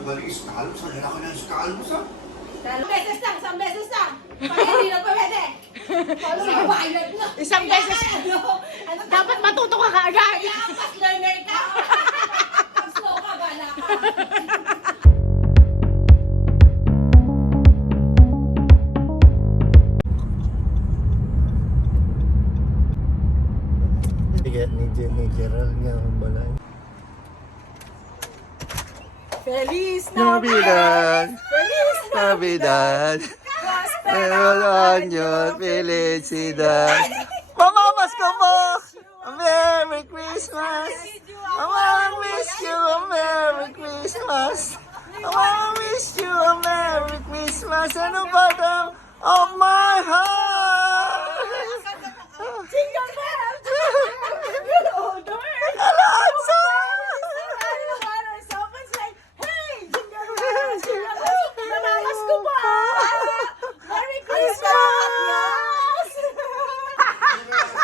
balik Scallops. Ang lalaki ng scallops ah. Isang beses lang, isang beses lang. Pag hindi na pwede. Na bayad na? Isang beses. Ano? Ano Dapat matuto ka kaagad. Kaya fast learner ka. Pag slow ka, bala ka. Navidad! Feliz Navidad! Meron año, felicidad! Mamamas ko po! A Merry Christmas! I wanna wish you a Merry Christmas! I wanna wish you a Merry Christmas and a bottom of my heart! Jingle bell! Older! Alonso! Mamamas ko pa! Merry Christmas!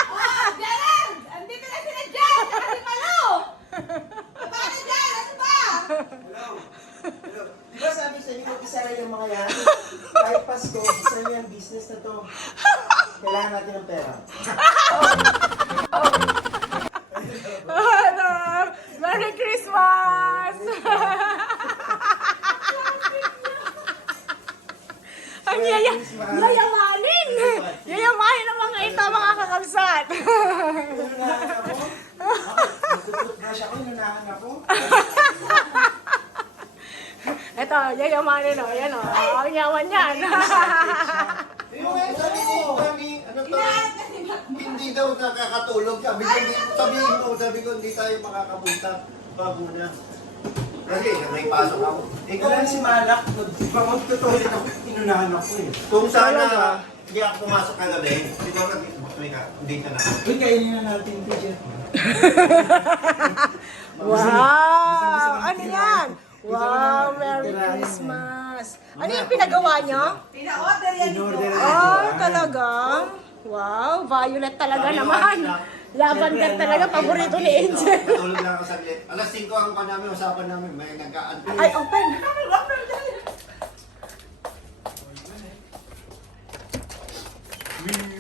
Oh, Gerald! Andito na sila dyan! Saka si Malo! Paano dyan? Ano ba? Di ba sabi sa inyo, mag-isara yung mga yan? Kahit Pasko, isa niyo yung business na to. Kailangan natin ng pera. Ano? Merry Christmas! Ang yaya, yayamanin! Yayamanin ang mga ito, mga kakamsat! Inunahan ako? Nagtututbrush ako, inunahan ako. Ito, yayamanin o, yan o. Ang yaman yan. Yung nga sabi ni Mami, ano to? Hindi daw nakakatulog. Sabi ko, hindi, sabihin mo, sabi ko, hindi tayo makakapunta pa muna. Kasi may pasok ako. Eh Ikaw lang si Malak, pag magtutuloy ako, inunahan ako eh. Kung sana hindi ako pumasok kagabi, siguro may ka, hindi ka na. Uy, kainin na natin ito dyan. Wow! Ano yan? Wow, Merry Christmas! Ano yung pinagawa niyo? Pina-order yan In-order na. Oh, talaga? Wow, violet talaga naman. Lavender talaga, paborito ni Angel. Tulog lang ako saglit. Alas 5 ang pa namin, usapan namin. May nagka-antay. Ay, open.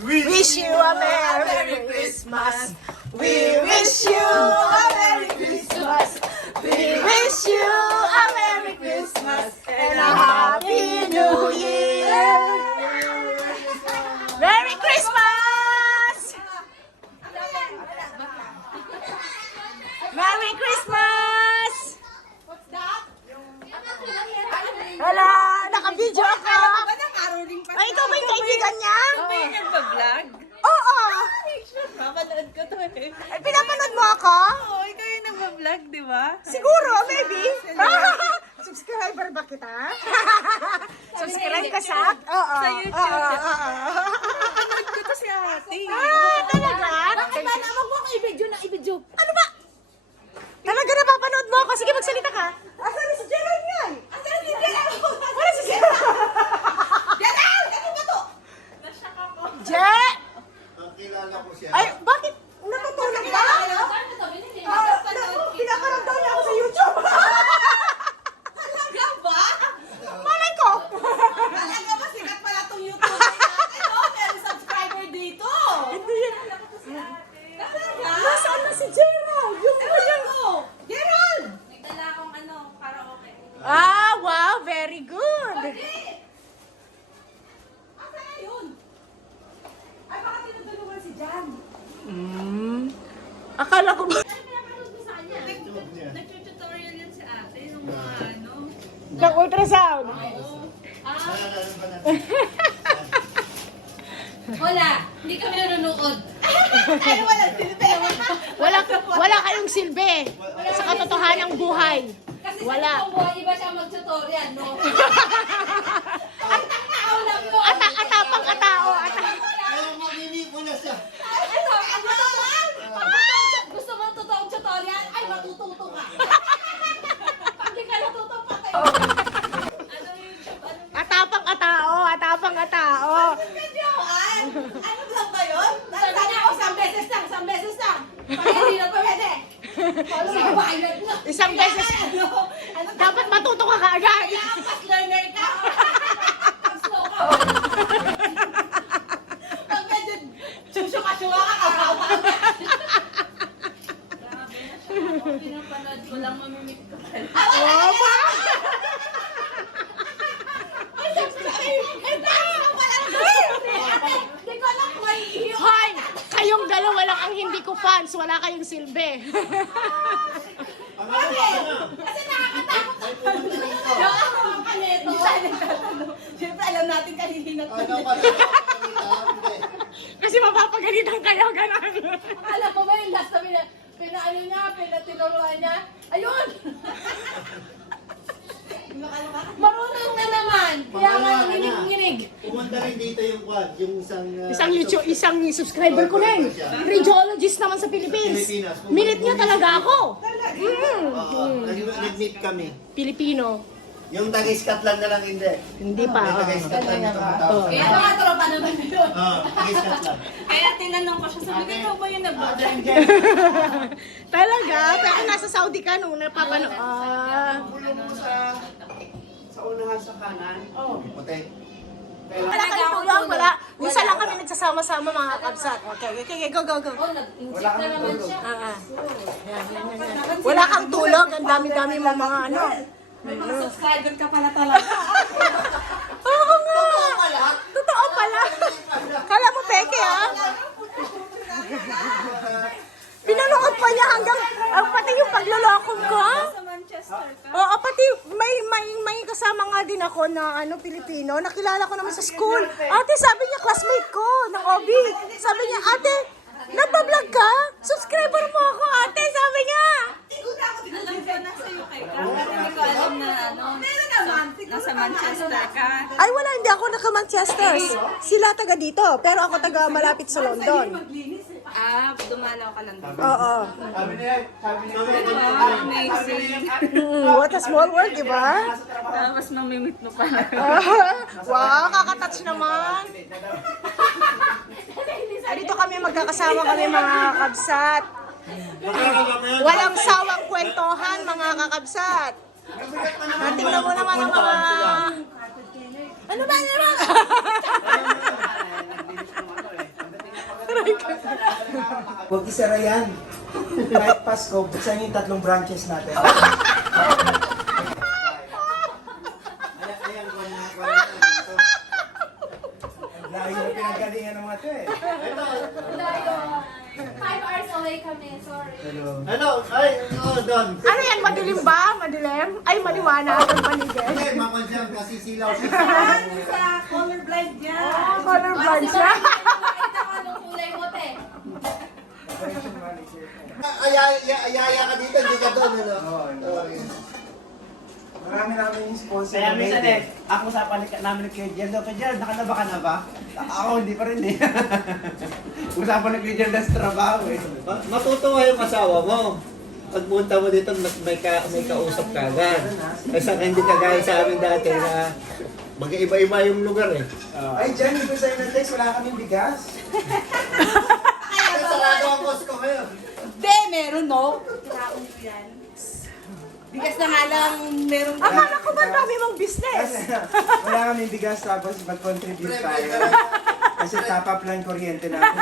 Wish you a Merry Christmas. We wish you a Merry Christmas. We wish you a Merry Christmas Ko to eh. Ay, pinapanood mo ako? Oo, ikaw yung nagbablog, di ba? Siguro, maybe. Subscriber ba kita? Subscribe ka sa? Oo. Sa YouTube. Oo, oo, oo. Ko to si ate. Ah, talaga? Bakit ba naman mo ako i-video na i-video? Ano ba? Talaga napapanood mo ako? Sige, magsalita ka. Asan si Gerald yan? Asan si Gerald? Wala si Gerald. Gerald! Ano ba to? Je! Ang kilala ko siya. Ay, bakit? Natutulog ba? Ah, naku, pinapanood daw niya ako sa YouTube. Talaga ba? Malay ko. Talaga ba sikat pala tong YouTube natin? Ano? Meron subscriber dito. Hindi yan. Talaga? Nasaan na si Gerald? Yung Ewan yung... ko. Gerald! Ah, wow, very good. Asan na yun? Ay, baka tinutulungan si Jan. Hmm. Akala ko ba? Nag-tutorial yan si ate nung mga ano. Ng ultrasound. Wala, hindi kami nanonood. Ay, walang silbi. Wala, wala kayong silbi sa katotohanang buhay. Kasi Wala. sa buhay, iba siya mag-tutorial, no? Ang tao lang yun. Ata, atapang katao. Ata. Kaya mamili ko na siya. Ano? Ano naman? Gusto mo totoong tutorial? Ay, matututo ka. Pag di ka natuto, patay. Ano yung YouTube? Ano Atapang katao. Atapang katao. Kadyoan! Ano lang ba yun? Sabi niya ako, isang beses lang, isang beses lang. Pag hindi na pwede. Paano na bayad na? Isang beses. Ano? Ano? Dapat matuto ka kaagad. Kailangan fast learner ka. Slow ka. Pag medyo susuka-suka ka, kawawa ka. Pinapanood ko lang mamimit ko. Oh, ma! Hindi ko alam kung may iyo. Hoy! Kayong dalawa lang ang hindi ko fans. Wala kayong silbi. Kasi nakakatakot ako. Yung ako ang kaneto. Siyempre alam natin kahihinat Ano pa rin ako Hindi. Kasi mapapagalitan kayo, ganun. Akala ko ba yung last na pina, pinaano niya, pinatinuruan niya? Ayun! Marunong na naman! Kaya nga Pangalawa ka na. nginig-nginig. Pumunta rin dito yung quad, yung isang... uh, Isang YouTube, isang subscriber ko rin. Radiologist naman sa Philippines. Pilipinas. Minute niya talaga ako. Mm. Oo, nag- nag-meet kami. Pilipino. Yung taga-Scotland na lang hindi. Hindi pa. May oo. taga-Scotland ito matapos. Kaya mga tropa naman yun. Oo, taga-Scotland. Kaya tinanong ko siya, sabi ko, ikaw ba yung nag-vlog? Talaga? Pero nasa Saudi ka nung napapano. Ah. Bulong mo sa sa unahan sa kanan. Oh. Puti. Wala kami tulong, wala. Minsan lang kami nagsasama-sama mga kabsat. Okay, okay, okay, go, go, go. Oh, na naman siya. Ah, ah. Yan, yan, yan, yan. Wala kang tulog, ang dami-dami mo mga ano. May mga subscriber ka pala talaga. Oo nga. Totoo pala. Kala mo peke ah. Pinanood pa niya hanggang ang pati yung pagloloko ko. Oo, pati may may may kasama nga din ako na ano Pilipino. Nakilala ko naman sa school. Ate, sabi niya classmate ko ng OB. Sabi niya, "Ate, nagba-vlog ka? Subscriber mo ako, ate." Sabi niya. Alam ko, nasa UK ka. Pero hindi ko alam na ano. Meron naman. Nasa Manchester ka. Ay, wala, hindi ako naka-Manchester. Sila taga dito, pero ako taga malapit sa London. Ah, dumalaw ka lang doon. Oo. Sabi niya, sabi niya, Wow, amazing. Mm, what a small world, di ba? Tapos mamimit mo pa. wow, kakatouch naman. Dito kami magkakasama kami mga kabsat. Walang sawang kwentohan mga kakabsat. Natingnan mo naman ang mga... Ano ba naman? Huwag isara yan. Kahit Pasko, buksan yung tatlong branches natin. Ayan, ayan, kung Layo na pinagalingan ng mga to eh. Five hours away kami, sorry. Ano? Ay, oo, doon. Ano yan, madilim ba? Madilim? Ay, maliwanag ang paligid. Hindi, makonsyan kasi silaw siya. Sa colorblind niya. Colorblind siya. Makita ko anong kulay mo, te. Ayaya, ayaya ka dito, hindi ka doon. Ano? Oo, Oo, yun. Marami namin yung sponsor Kaya na minsan eh, ako sa panik namin ni Kuya Gerald, Kuya Gerald, nakalaba ka na ba? Ako hindi pa rin eh. Usapan ni Kuya Gerald sa trabaho eh. Ma- Matutuwa yung asawa mo. Pagpunta mo dito, mas may, ka, may kausap ka agad. Kasi hindi ka gaya sa amin dati na mag-iba-iba yung lugar eh. Ay, dyan, hindi ko sa'yo ng text, wala kaming bigas. Kaya sarado ang boss ko ngayon. Hindi, meron no. Ko yan. Bigas na nga lang meron ka. Akala ko ba dami mong business? Wala kaming bigas, tapos mag-contribute tayo. Kasi top up lang kuryente namin.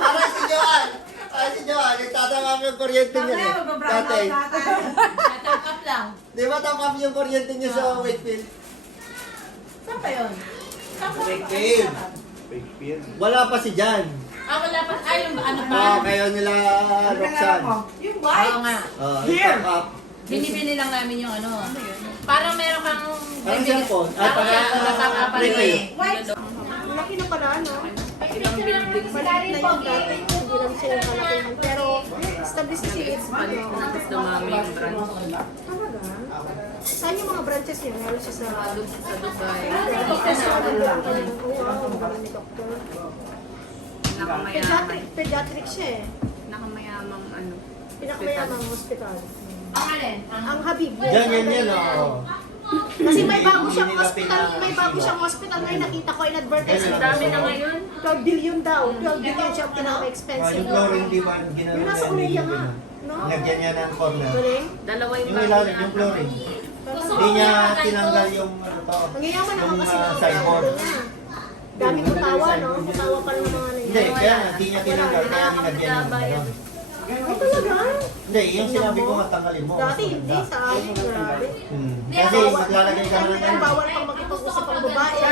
Para si Joan. Para si Joan, nagtatama yung kuryente niya eh. Dati. Natangkap lang. Di ba tapap yung kuryente niya sa Wakefield? Saan pa yun? Wakefield. Wala pa si Jan. Ah, wala pa. Ay, yung ano ba? Ah, kayo nila Roxanne. Yung Oo nga. Oh, yung top up. Binibili lang namin yung ano. Parang meron kang... Parang cellphone. Ah, Ah, parang, pa rin prepaid. eh. White. Laki na pala, no? Ilang building. Madali po. Hindi lang siya yung kalakihan. Pero, established si It's. Ano? Dumami yung brand. Talaga? Saan yung mga branches niya? Meron siya sa... Sa Dubai. Professional lang. Oo, ang galing ni Doctor. Nakamayaman. Pediatric, pediatric siya eh. Nakamayamang ano. Pinakamayamang hospital. Ang alin? Ang Ang Habib. Yan, yan, yan. Oh. Kasi may bago siyang hospital, may bago siyang hospital ngayon nakita ko in advertisement. dami na ngayon. 12 billion daw. 12 billion siya ang pinaka-expensive. Yung flooring, di ba? Yung nasa yan, Korea nga. No, Nilagyan niya ng corner. Galing. Dalawa yung Yung ilalim, yung flooring. Hindi niya tinanggal yung ano to. Mangyayama naman Yung kasi ah, ng sideboard. Dami ko tawa, no? Kutawa pa lang ng mga Hindi, kaya nga, hindi niya tinanggal. Kaya nilagyan yung ano. Ay, talaga? Hindi, yung sinabi ko nga tanggalin mo. Dati hindi, sa amin, grabe. Hmm. Kasi maglalagay ka na Kaya ng bawal pang makipag-usap ang babae. Sa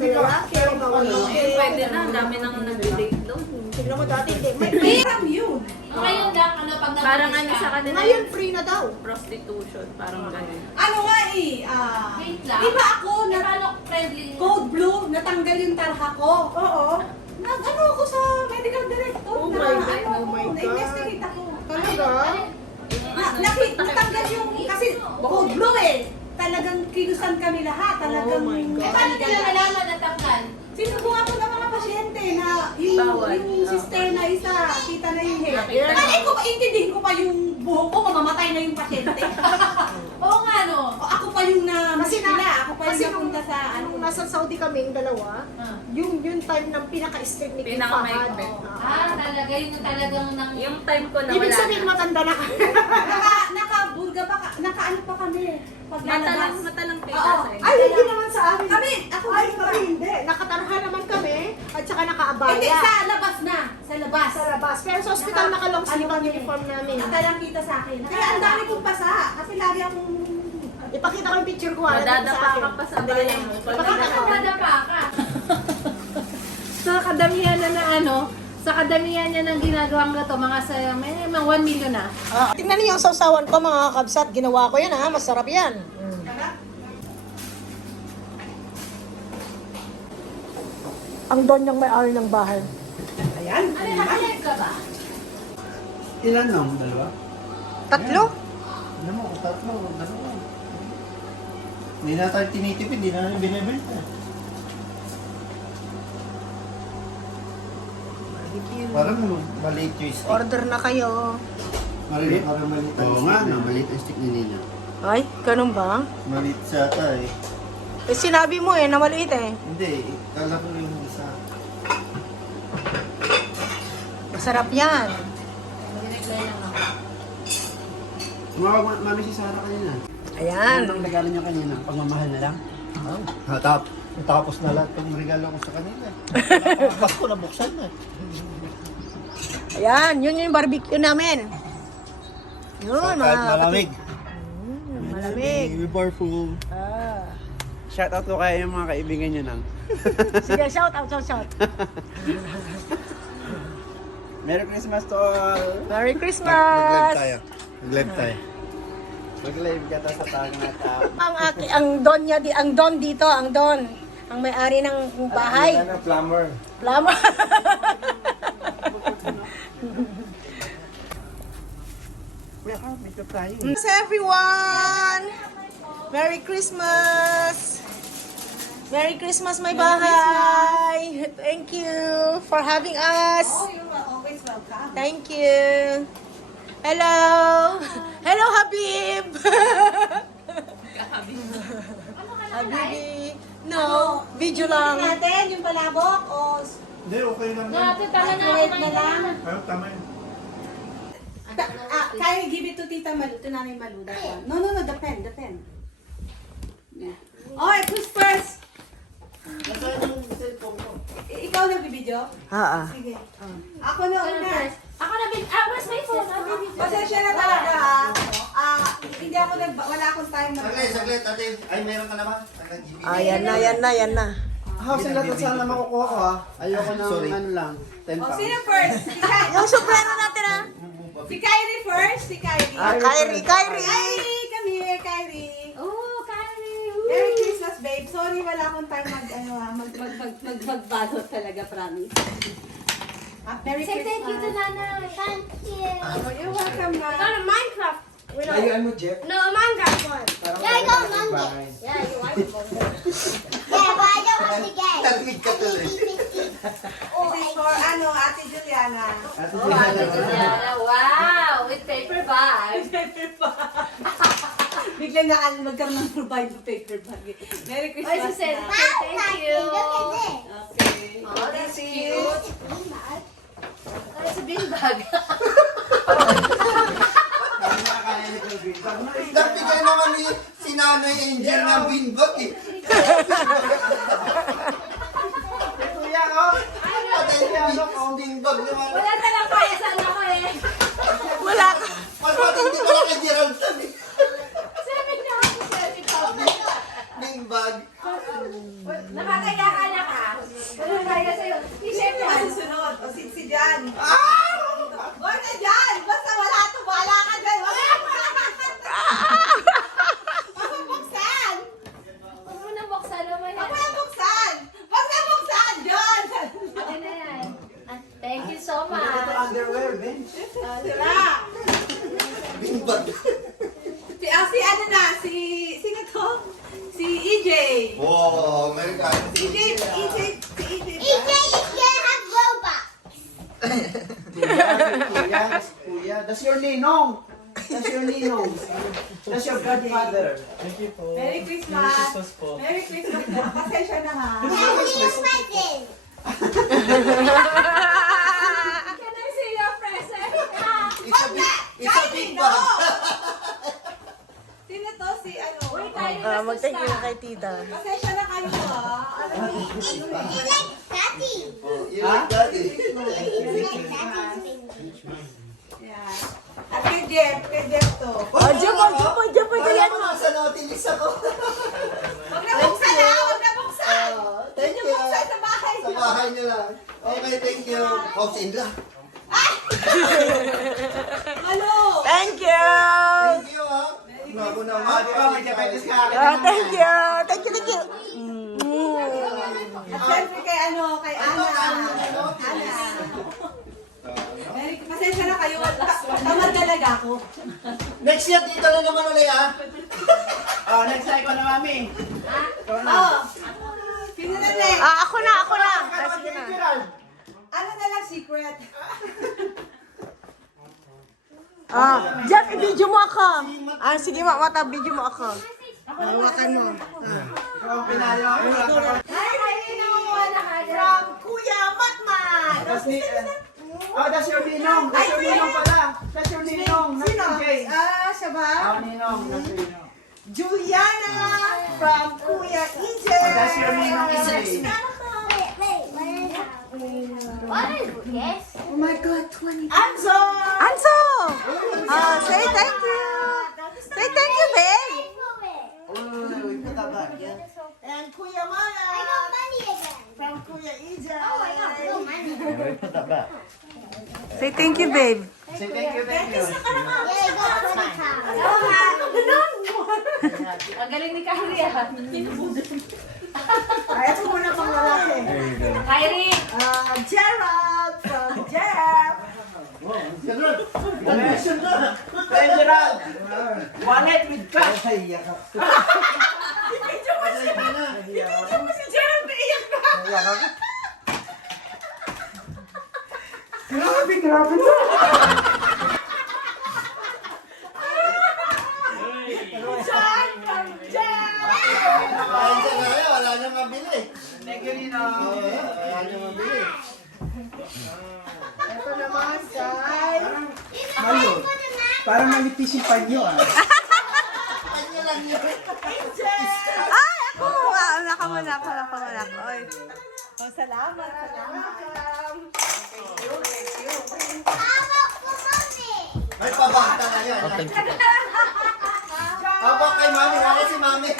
lalaki, bawal din. Pwede na, ang dami nang nag-date doon. Tignan mo dati, hindi. May Hiram yun. Ngayon lang, ano, pag Parang ano sa kanila Ngayon, free na daw. prostitution, parang ganun. Ano nga eh, ah, Wait lang. di ba ako Na na paano friendly? code blue, natanggal yung tarha ko. Oo. Nag ano ako sa medical director Oh na my God, ano, oh my God. na-investigate ako. Talaga? Na, nakit, natanggal yung, kasi code blue eh. Talagang kilusan kami lahat. Talagang, Oh my God. Eh, paano nila nalaman na? Sinubukan ko ng mga pasyente na yung, Bawal. yung sister na isa, kita na yung hair. Nakita. Malay ko, intindihin ko pa yung buhok ko, mamamatay na yung pasyente. Oo nga, no. o ako pa yung na, Kasi na- sila, ako pa yung kasi napunta sa ano. Nung nasa Saudi kami, yung dalawa, Ah. yung yung time ng pinaka-strict ni Pinaka-maigpit. Fahad. Ah, talaga, yun yung talagang nang... Yung time ko na Ibig wala sabihin, na. matanda na naka, naka-burga pa, ka- naka-ano pa kami. Pag Matalang, lalabas. matalang kita Oo. sa inyo. Ay, hindi naman sa amin. Kami, ako Ay, din kami hindi. Nakatarha naman kami, at saka nakaabaya. Hindi, sa labas na. Sa labas. Sa labas. Pero sa hospital, Naka- naka-long sleeve ano ang kami? uniform namin. Nakalang kita sa akin. Kaya ang dami kong pasa. Kasi lagi akong... Ipakita ko yung picture ko. ah, Madadapa akin. ka pa sa bayan mo. Pag Ipakita ko. Nadapa ka. Sa kadamihan na na ano, sa kadamihan niya ng ginagawang gato, mga sa, may mga 1 million na. Ah, tingnan niyo yung sausawan ko mga kabsat. Ginawa ko yan ha. Masarap yan. Mm. Ang don yung may-ari ng bahay. Ayan. Ano, nakalive ka ba? Ilan nung? Dalawa? Tatlo? Ano mo, tatlo, dalawa. Hindi na tayo tinitipid, hindi na natin binibenta. Parang maliit yung stick. Order na kayo. Maliit, parang maliit ang Oo nga, stick no, na. maliit ang stick ni Nina. Ay, ganun ba? Maliit siya ata eh. Eh, sinabi mo eh, na maliit eh. Hindi, kala ko yung isa. Masarap yan. Tumawag ma- mami si Sarah kanina. Ayan. Ano ang regalo niyo kanina? Pagmamahal na lang? Ha, tap, tapos na lahat ng regalo ko sa kanila. Pasko na buksan na. Ayan, yun yung barbecue namin. Yun, mga malamig. kapatid. Malamig. Be careful. Ah. Shout out ko kaya yung mga kaibigan niyo nang. Sige, shout out, shout out. Merry Christmas to all! Merry Mag-live Christmas! tayo. Mag-live tayo. Mag-live ka ta sa tagang at uh, Ang, aki, ang don niya, di, ang don dito, ang don. Ang may-ari ng bahay. Ano, plumber. Plama. May club tayo. Thanks everyone! Merry Christmas! Merry Christmas, my bahay! Thank you for having us! Oh, you're always welcome. Thank you! Hello! Hello, Habib! Habibi! No, video lang. natin yung palabok o Hindi, okay lang. Dati tama na, kumain na lang. na. Ayun, tama yun. Ta- ah, kaya give it to Tita Malu, to Nanay Malu, that one. No, no, no, the pen, the pen. Yeah. Okay, who's first? Nasaan yung cellphone ko? I- ikaw nagbibideo? Ah, ah. Sige. Ako na Ano una. first? Ako na bin... Ah, where's my phone? Ah, baby. Pasensya na talaga ah. Ah, hindi ako nag wala akong time na. Saglit, saglit, ate. Ay, meron ka naman. GB. Ah, yan na, yan na, Ah, sila to sana makukuha ko ah. Ayoko ng Sorry. ano lang, 10 Oh, pounds. sino first? Si, Ky- Yung soprano natin ah. si Kyrie first, si Kyrie. Ah, Kyrie, Kyrie! Kyrie, come here, Kyrie. Oh, Kyrie. Merry Christmas, babe. Sorry, wala akong time mag, ano, ah, mag, mag, mag, mag, magbalot talaga, promise. Ah, Merry Say thank you to Christmas. Nana. Thank you. Oh, you're welcome, ma. Minecraft. Ayun mo, Jeff. No, Minecraft one. Parang Yeah, I got bahay. Yeah, you like it. yeah, but Talig ka tuloy. This is for, ano, Ate Juliana. Ate Oh, Juliana. Ate Juliana. Wow, with paper bag. Biglang na ano, magkaroon ng provide ng paper bag. Merry Oh, Christmas. said, na. thank you. Okay. Oh, that's cute. Oh, it's a bean bag. Nagbigay naman ni si Nanay Angel ng beanbag eh. Kuya, oh! Patay yung beanbag naman. Wala talang kaya sa anak ko eh. Wala ka. Mas matindi pala kay Geraldton eh. Sabi niya ako sa ikaw. Beanbag. Nakakaya ka na ka. Wala kaya sa'yo. Isip mo. Susunod. O si, si Jan. Ah! Huwag na Jan! Basta wala to, wala ka dyan. Wag mo buksan! Huwag mo na buksan naman Wag yan. mo na buksan! Wag na buksan, John! Okay na yan. Ah, Thank you so Ito much. underwear, Ben. Sila! Beanbag. Si, ah, si ano na, si, sino to? Si EJ. Wow, American. Si EJ, EJ, si EJ. Kuya, kuya, kuya. That's your ninong. That's your ninong. That's your godfather. Merry Christmas! Merry Christmas po. Pasensya na ha. Can I see your present? It's a big, it's a big bag. Sino to? Si ano? Uy, tayo Ah, na mag-thank you kay tita. Pasensya na kayo ha. Alam mo, ano eh. Oh, you like that eh. Yan. At kay Jeff, kay Jeff to. Oh, Jeff, oh, Jeff, oh, Jeff, oh, mo mo. nasa Nautilus ako. Huwag na buksan ha! Huwag na buksan! Oh, thank you. na buksan sa bahay Sa niyo. bahay niyo lang. Okay, thank you. House Indra. Ano? Thank you. Thank you Oh, thank you. Thank you, thank you. At syempre kay ano, kay Ana. Ana. Merry Pasensya na kayo. Ta- Tamad talaga ako. Next year, dito na naman ulit ha. Oh, next time ko na, mami. Ikaw na. Oh. Sino na next? Ah, ako na, ako na. Ah. Ano na lang secret? Ah, Jeff, i-video mo ako. Ah, sige, ma, mata, video mo ako. Hawakan mo. Na ka dyan. From Kuya Matman. That's ni... Oh, that's your ninong. That's your ninong pala. That's your ninong. Sino? Ah, siya ba? Oh, ninong. That's your ninong. Juliana from Kuya EJ. Oh, that's your ninong. Jay. Oh my God, 20. Anzo! Anso! Ah, say thank you. Say thank you, babe. Uy, pataba. And Kuya Mala from Kuya EJ. Uy, pataba. Say thank you, babe. Say thank you, thank you. Ang galing ni ah. Ay, ito muna pang lalaki. Kyrie! Ah, Gerald from Jeff. Na. Gerald. Wallet with cash. Video mo si Gerald, naiyak na. Grabe, grabe. John from Jeff. Ayun siya na kayo, wala nang Thank you, mabili. Ito naman kay... Malo. Parang manipis yung panyo, ah. Kanya lang yun. Ay, ako. Ah, naka mo na ako, naka mo na ako. Oy. Oh, salamat, salamat. May pabang talaga. Habang kay mami, wala si mami.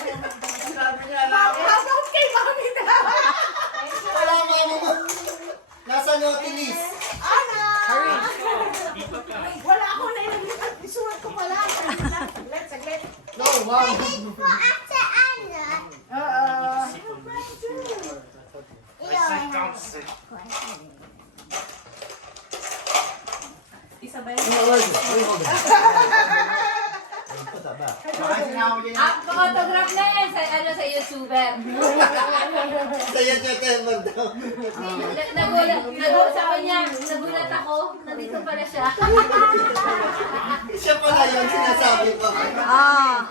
Habang kay mami na. Mami mo. Nasa Nautilus. Ana! Wala akong nailagay. Isulat ko pala. Saglit, saglit. No, wow. Oo. Isa ba yun? Baka sinama din. Ah, autograph na yan sa, ano, sa YouTuber. Saya kayo daw. Na- Nagulat, nagulat sa kanya, nagulat ako, nandito pala siya. Siya pala yun, sinasabi ko. Ah.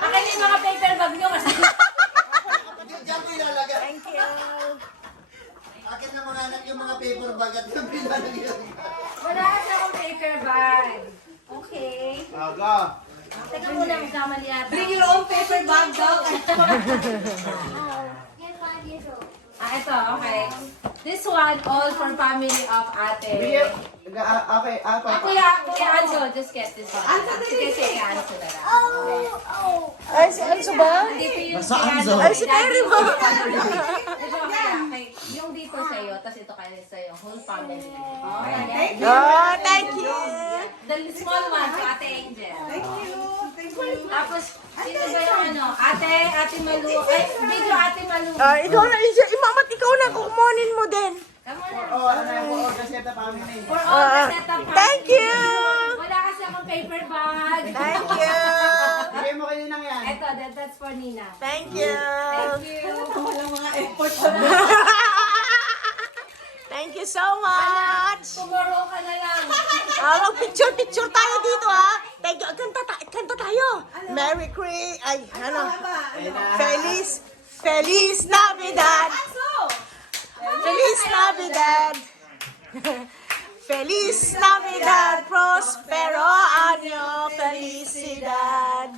Akin yung mga paper bag nyo kasi. Diyan ko ilalagay. Thank you. Akin na mga anak yung mga paper bag at yung bilalagay. Wala kasi akong paper bag. Okay. Aga. Teka muna, magkamali yata. Bring your own paper bag daw. Ah, ito, okay. This one, all for family of ate. Ah, Okay, ah, Ah, kuya, kuya Anso, just get this one. Sige, sige, Anso na lang. Ay, si Anso ba? Dito yung Basta kay ano, Ay, si daddy. Terry ba? Ito kaya, kay- yung dito sa'yo, tapos ito kaya sa'yo, whole family. Okay. Oh, thank you. The small one, to Ate Angel. Thank you. Thank you. Tapos, sino ba yung ano? Ate, Ate Malu. Ay, video Ate Malu. Ah, ikaw na, imamat ikaw na, kukumonin mo din. Come on. Oh, ano yung buo kasi ito family. For all the setup. Thank you. Wala kasi akong paper bag. Thank you. Bigay mo kayo nang yan. Ito, that, that's for Nina. Thank you. Thank you. Walang mga effort. Thank you so much. Tomorrow ka na lang. Ah, mag-picture, picture tayo dito, ha? Thank you. Kanta, ta- kanta tayo. Merry Christmas. Ay, ano? Feliz, Feliz Navidad. Feliz Navidad. Feliz Navidad. Prospero año. Felicidad.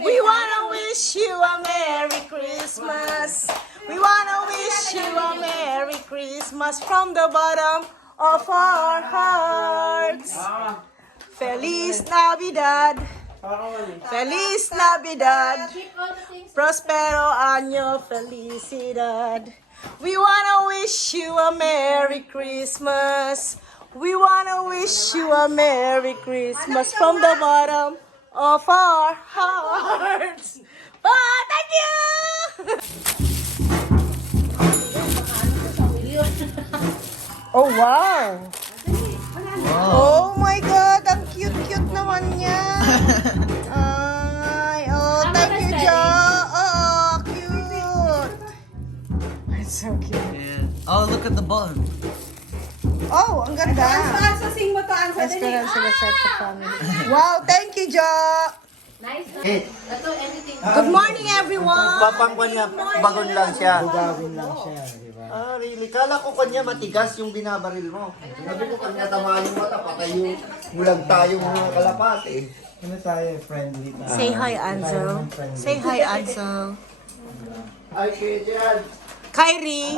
We wanna wish you a Merry Christmas. We wanna wish you a Merry Christmas from the bottom of our hearts. Feliz Navidad. Feliz Navidad. Prospero año felicidad. We wanna wish you a Merry Christmas. We wanna wish you a Merry Christmas from the bottom of our hearts. Bye, thank you! oh, wow! Oh my God! Ang cute-cute naman niya! Ay, oh, thank you, Jo! Oh, cute! It's so cute. Yeah. Oh, look at the ball. Oh, ang ganda! Ansa, sing mo to, Ansa. Dali. Esperanza na set sa family. Wow, thank you, Jo! Nice. Eh. Ito, anything. Good morning, everyone! Papangkwan niya, bagon lang siya. Gawin lang siya, di ba? Ah, really? Kala ko kanya matigas yung binabaril mo. Sabi ko kanya tamaan yung mata, patay yung bulag tayo mga kalapate. Ano tayo, friendly tayo. Say hi, Anzo. Say hi, Anzo. Ay, kaya dyan. Kyrie!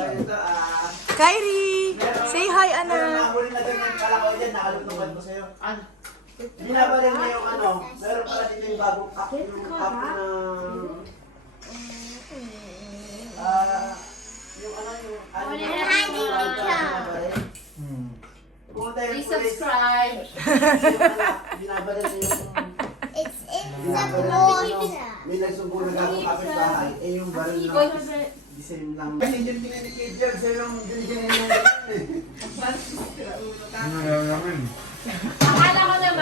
Say hi, Pero Ana! nahuli na doon yung kala ko dyan, nakalutugan ko sa'yo. Ano? Binabalin mo yung ano, meron pala dito yung bagong app, yung app na... Ah, yung ano, yung... Ano, binabalin. Hmm. Pumunta yung Please police. subscribe. Binabalin mo yung... It's in yung ano, may nagsumbo na gagawang kapitbahay. Eh, yung baril na... The same lang. Kasi yung kininikid dyan, sa'yo yung giniginin yung... Akala ko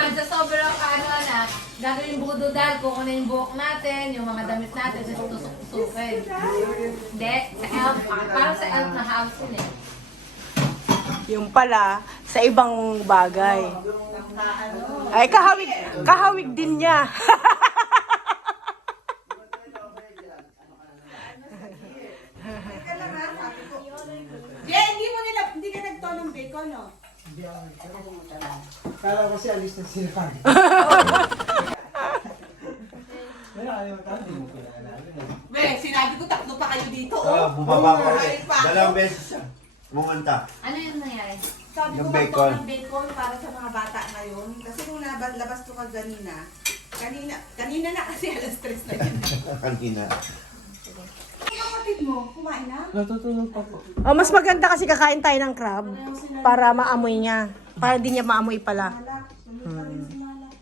naman, sa sobrang ano na, gagawin bududal, kukunin yung buhok natin, yung mga damit natin, sa tutusok-tusukin. Hindi, sa elf, parang sa elf na house yun eh. Yung pala, sa ibang bagay. Ay, kahawig, kahawig din niya. Yeah, hindi mo nila, hindi ka nagtonong bacon, no? Kala ko siya, alis na sila. Pero ayaw ka, hindi mo pinaalala. Be, sinabi ko tatlo pa kayo dito, Ah, oh. bumaba pa Ay, ulit. pa. Dalawang beses siya. Bumunta. Ano yung nangyari? Sabi Yung ko bacon. magtonong bacon para sa mga bata ngayon. Kasi nung nabalabas ko kanina, kanina, kanina na kasi alas stress na yun. Kanina. Kapatid mo, kumain na? Natutulog pa po. Oh, mas maganda kasi kakain tayo ng crab para maamoy niya. Para hindi niya maamoy pala. Malak, Malak.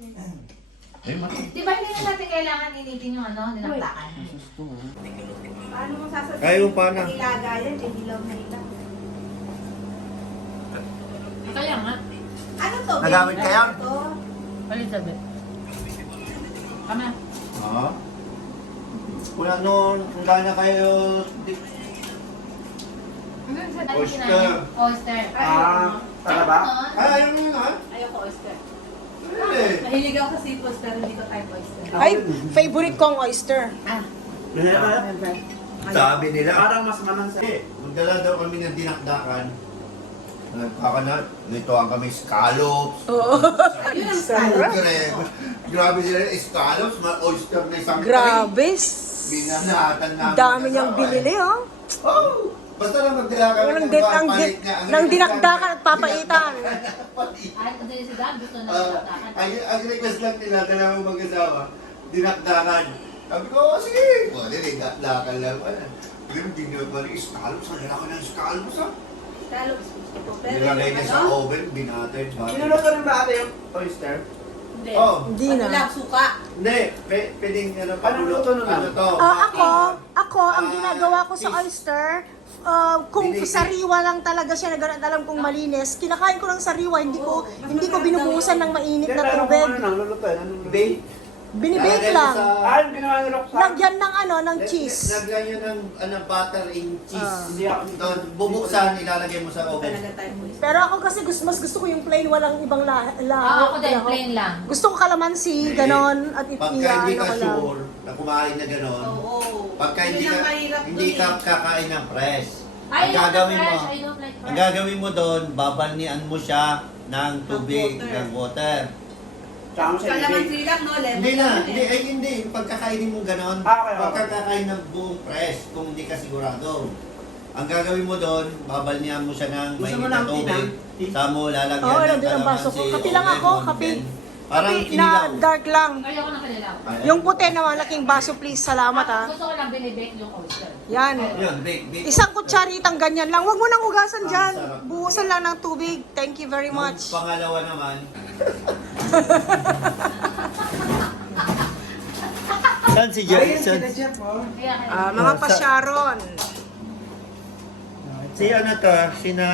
eh. Di ba hindi na natin kailangan initin yung ano, ninaktakan? Paano mo sasabihin? Ayaw pa na. Ilaga yan, eh, dilaw na ilaw. Kaya nga. Ano to? Nagamit baby? kayo? Ano to? Elizabeth. Kami. Oo. Kung ano, kung na kayo, di- Oyster. Oyster. Ah, para ba? ah, ayun yun ha? Ayoko oyster. Hindi. Mahilig ako sa seafood pero hindi ko type oyster. Ay, favorite ko ang oyster. Sabi nila. Parang mas manang sa... Eh, magdala daw kami ng dinakdakan. Nagkakanat. Nito ang kami scallops. Yun ang style. Grabe. Grabe sila. Scallops, mga oyster na isang Grabe. Binanatan namin. Dami niyang eh. binili, oh. Oh! Basta lang magdala ka Nang, din, nang, din, nang dinakdakan at papaitan. Ay, kasi si Dad gusto na Ah, nagtatakan. ang, request lang nila, dalawang mag-asawa, dinakdakan. Sabi ko, oh, sige. O, dili, dakdakan lang. Ano? Pero hindi nyo ba rin scallops? Ang lalaki ng scallops, ha? Scallops Pero yung niya sa ano, oven, binatay, batay. Sinulot ko rin ba ate yung oyster? Hindi. Oh, Hindi Ano na. lang, suka. hindi. P- pwedeng, ano, Ano luto nun ano lang? to? Ah, ako, ako, ang Ah, ginagawa ko sa fish. oyster, ah, kung Binibig. sariwa lang talaga siya na ganun, alam kong malinis, kinakain ko ng sariwa, hindi ko hindi ko binubuhusan ng mainit na tubig. ano nang lulutuin? Anong bake? Binibake Lalagay mo lang. sa- Ah, yung ginawa ni Roxanne? Lagyan ng ano, ng cheese. Lagyan nyo ng ano, butter in cheese. Ah. Hindi ako. Doon, bubuksan, ilalagay mo sa oven. Talaga tayo mo. Pero ako kasi gusto, mas gusto ko yung plain, walang ibang la, la Ah, ako din, ano. plain lang. Gusto ko kalamansi, ganon, at Pagka iya, hindi ano ka ko lang. sure na kumain na gano'n, Oo. pagka hindi Yun ka, mahirap hindi dun ka eh. kakain ng fresh, Ay, ang I don't gagawin mo, fresh. I don't like ang fresh. gagawin mo doon, babalnian mo siya ng tubig, water. ng water. Mo sa ibig. Kalamansi lang, no? Lemon Hindi na, hindi, eh. ay hindi, pagkakainin mo gano'n, Ah, okay, okay. pagkakain ng buong fresh, kung hindi ka sigurado. Ang gagawin mo doon, babalnian mo siya ng Gusto mo mainit na ng tubig, sa mo lalagyan Oo, ng nandun ang baso ko. kalamansi, Kape lang o ako, lemon, kape. then, Parang inilaw. na dark lang. Ayoko na kanilaw. Ay, Yung puti na malaking baso, please. Salamat ah. Gusto ko lang binibake yung oyster. Yan. Yun, bake, bake. Isang kutsaritang ganyan lang. Huwag mo nang ugasan Ang dyan. Buhusan lang ng tubig. Thank you very Yung much. pangalawa naman, Saan si Ayun, sila chef, oh. Ah, mga Sa- pasyaron. Si ano to? Si na...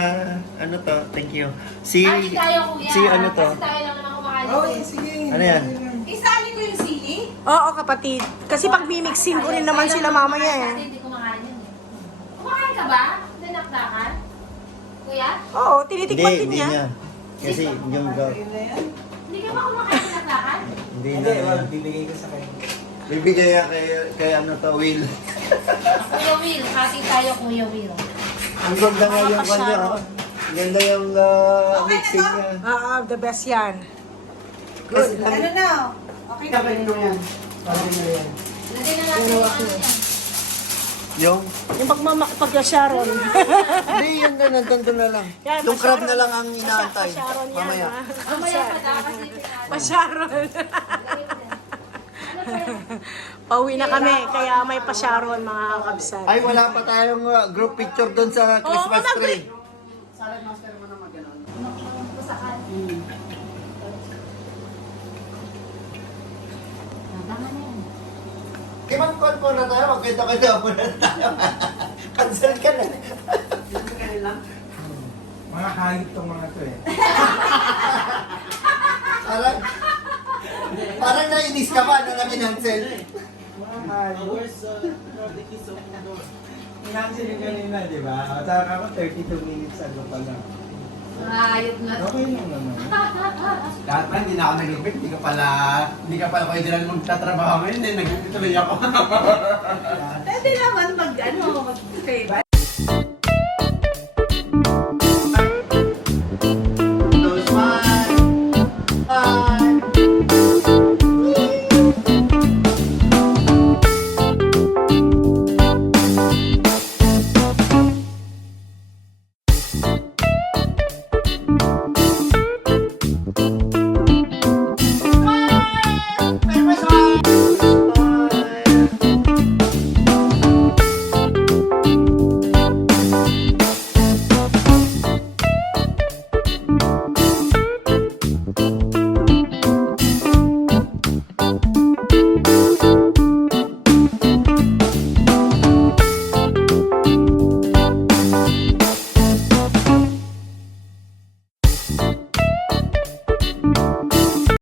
Ano to? Thank you. Si... Ay, tayo kuya. Si ano to? Kasi tayo lang naman kumakain. Oh, eh. sige. Ano yan? Isali ko yung sili. Oo, kapatid. Kasi pag mimixin ko rin naman sila mamaya eh. Hindi kumakain yun eh. Kumakain ka ba? Hindi nakdakan? Kuya? Oo, tinitikman din niya. Kasi yung. Hindi ka ba kumakain ng? Hindi Hindi, na. wag, bibigay ko sa kayo. Bibigay yan kay, kay ano to, Will. Kuya Will, hati tayo Kuya Will. Ang ganda nga yung kanya. oh. Ganda yung uh, Okay na mixing to? niya. Ah, ah, the best yan. Good. Ano na? Okay na. Kapag nyo yan. Kapag nyo yan. Lagyan na natin yung ano yan. Yung... Yung pagmama, pagka-sharon. Hindi, yun na, nandun na lang. Yan, Yung crab na lang ang inaantay. Pasyaron yan. Mamaya. ah. Mamaya pa daw kasi. Pasyaron. Ano? Pauwi na kami, kaya may pasyaron mga kabsat. Ay, wala pa tayong uh, group picture doon sa Christmas mag- tree. Salad master mo na mag-ganon. Tama na yan. Kimang-con po na tayo, magkita-kita mo na tayo. Cancel ka na. Sa kanila? Mga hayop tong mga to eh. Parang, parang nainis ka ba na namin cancel? Mga hayop. Inancel yung kanina, di ba? O, Saka ako 32 minutes ago pa lang. Ayot na. Okay lang naman. Lahat pa, hindi na ako nag-ibig. Hindi ka pala, hindi ka pala pwede lang magtatrabaho ngayon. Hindi, nag-ibig tuloy ako. Pwede naman mag, ano, mag-favor.